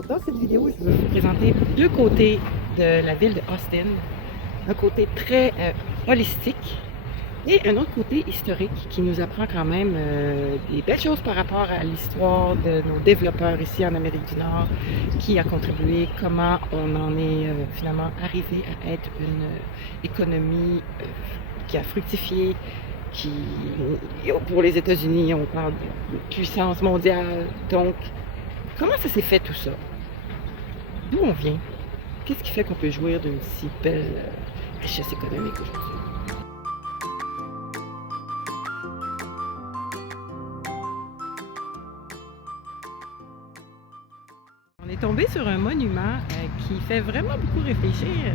Alors, dans cette vidéo, je vais vous présenter deux côtés de la ville de Austin. Un côté très holistique et un autre côté historique qui nous apprend quand même des belles choses par rapport à l'histoire de nos développeurs ici en Amérique du Nord, qui a contribué, comment on en est finalement arrivé à être une économie qui a fructifié, qui, pour les États-Unis, on parle de puissance mondiale. Donc, comment ça s'est fait tout ça? D'où on vient? Qu'est-ce qui fait qu'on peut jouir d'une si belle richesse économique aujourd'hui? On est tombé sur un monument qui fait vraiment beaucoup réfléchir.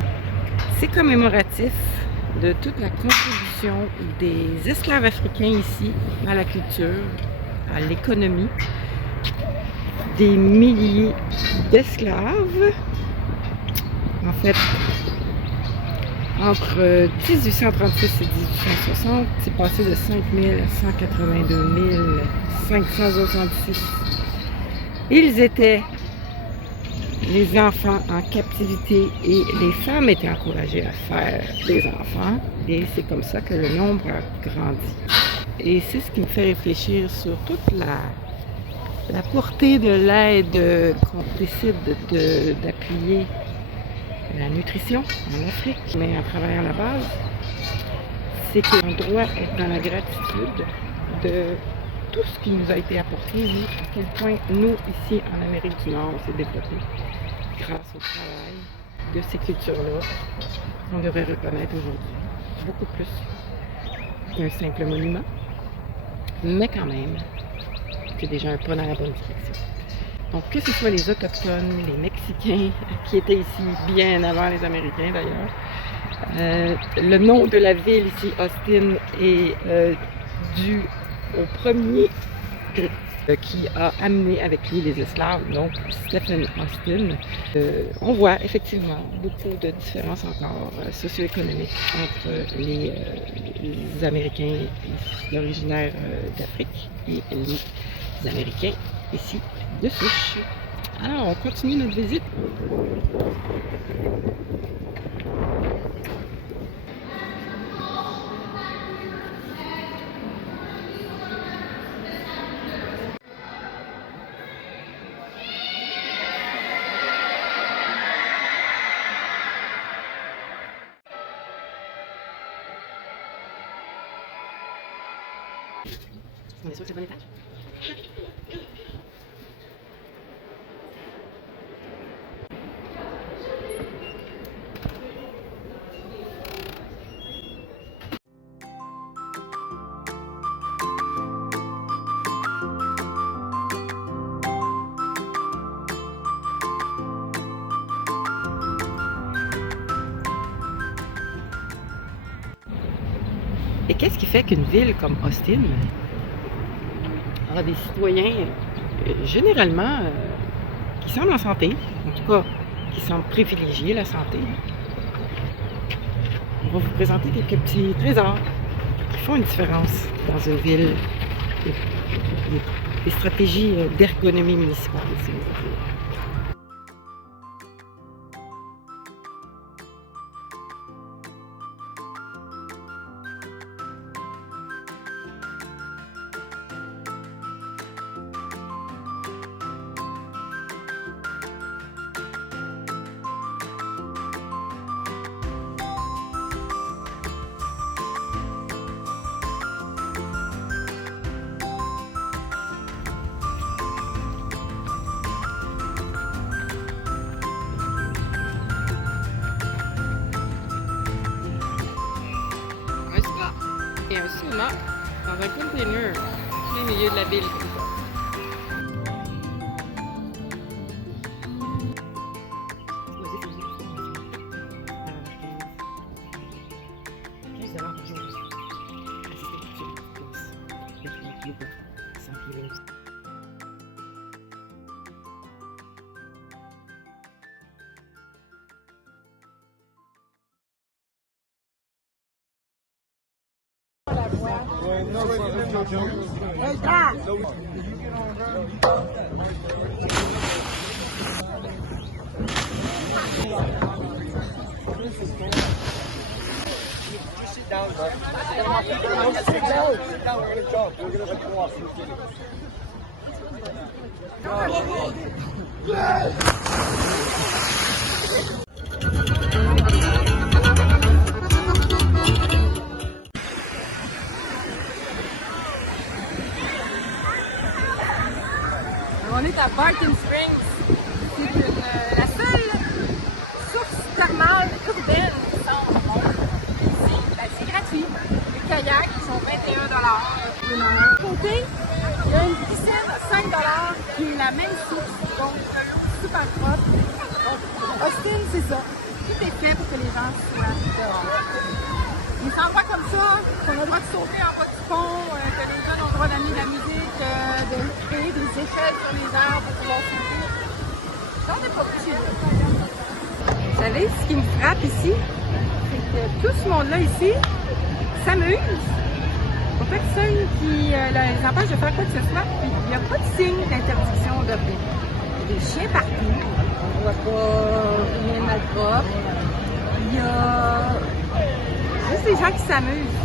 C'est commémoratif de toute la contribution des esclaves africains ici à la culture, à l'économie. Des milliers d'esclaves. En fait, entre 1836 et 1860, c'est passé de 5 000 à 182 566. Ils étaient les enfants en captivité et les femmes étaient encouragées à faire des enfants. Et c'est comme ça que le nombre a grandi. Et c'est ce qui me fait réfléchir sur toute la portée de l'aide qu'on décide d'appuyer la nutrition en Afrique, mais à travers la base, c'est qu'on doit être dans la gratitude de tout ce qui nous a été apporté, nous, à quel point nous, ici en Amérique du Nord, on s'est développé grâce au travail de ces cultures-là, qu'on devrait reconnaître aujourd'hui, beaucoup plus qu'un simple monument, mais quand même, c'est déjà un pas dans la bonne direction. Donc, que ce soit les Autochtones, les Mexicains, qui étaient ici bien avant les Américains d'ailleurs, le nom de la ville ici, Austin, est dû au premier qui a amené avec lui les esclaves, donc Stephen Austin. On voit effectivement beaucoup de différences encore socio-économiques entre les Américains originaires d'Afrique et les Américains ici de souche. Alors, on continue notre visite. On est sûr que c'est le bon étage? Et qu'est-ce qui fait qu'une ville comme Austin a des citoyens généralement qui semblent en santé, en tout cas qui semblent privilégier la santé? On va vous présenter quelques petits trésors qui font une différence dans une ville. Des stratégies d'ergonomie municipale, si vous voulez. Et un sauna dans un container en plein milieu de la ville comme ça. On est à Barton Springs. C'est la seule source thermale urbaine qui semble au monde. Ici, c'est gratuit. Les kayaks sont 21 $. De l'autre côté, il y a une piscine à 5 $ qui est la même source. Donc, l'eau super propre. Donc, Austin, c'est ça. Tout est fait pour que les gens soient dehors. Des endroits comme ça, qu'on a le droit de sauter en bas du pont, que les jeunes ont le droit d'amener de la musique, de créer des échelles sur les arbres pour pouvoir sauter. J'en ai pas plus. Vous savez, ce qui me frappe ici, c'est que tout ce monde-là ici s'amuse. Pas personne qui les empêche de faire quoi que ce soit, puis il n'y a pas de signe d'interdiction de rien. Il y a des chiens partout, on ne voit pas rien de malpropre. Il y a juste des gens qui s'amusent.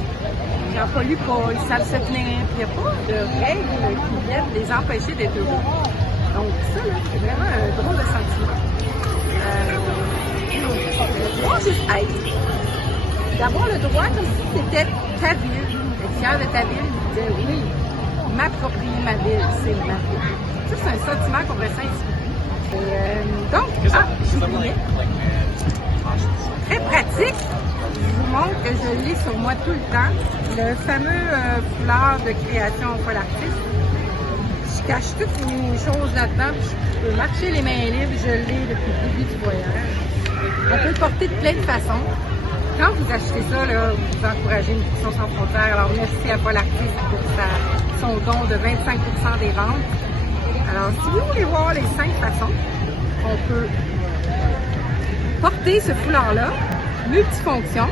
Ils n'en polluent pas, ils savent se tenir, puis il n'y a pas de règles qui viennent les empêcher d'être heureux. Donc ça, là, c'est vraiment un drôle de sentiment. Moi, juste être. D'avoir le droit comme si c'était ta ville. Être fier de ta ville, de dire oui, m'approprier ma ville, c'est ma ville. Ça, c'est un sentiment qu'on ressent ici. Donc, j'oubliais. Très pratique. Je vous montre que je l'ai sur moi tout le temps. Le fameux foulard de création Paul Artiste. Je cache toutes mes choses là-dedans. Je peux marcher les mains libres. Je l'ai depuis le début du voyage. On peut le porter de plein de façons. Quand vous achetez ça, là, vous encouragez une Nutrition sans frontières. Alors, merci à Paul Artiste pour son don de 25% des ventes. Alors, si vous voulez voir les 5 façons qu'on peut porter ce foulard-là, multifonction,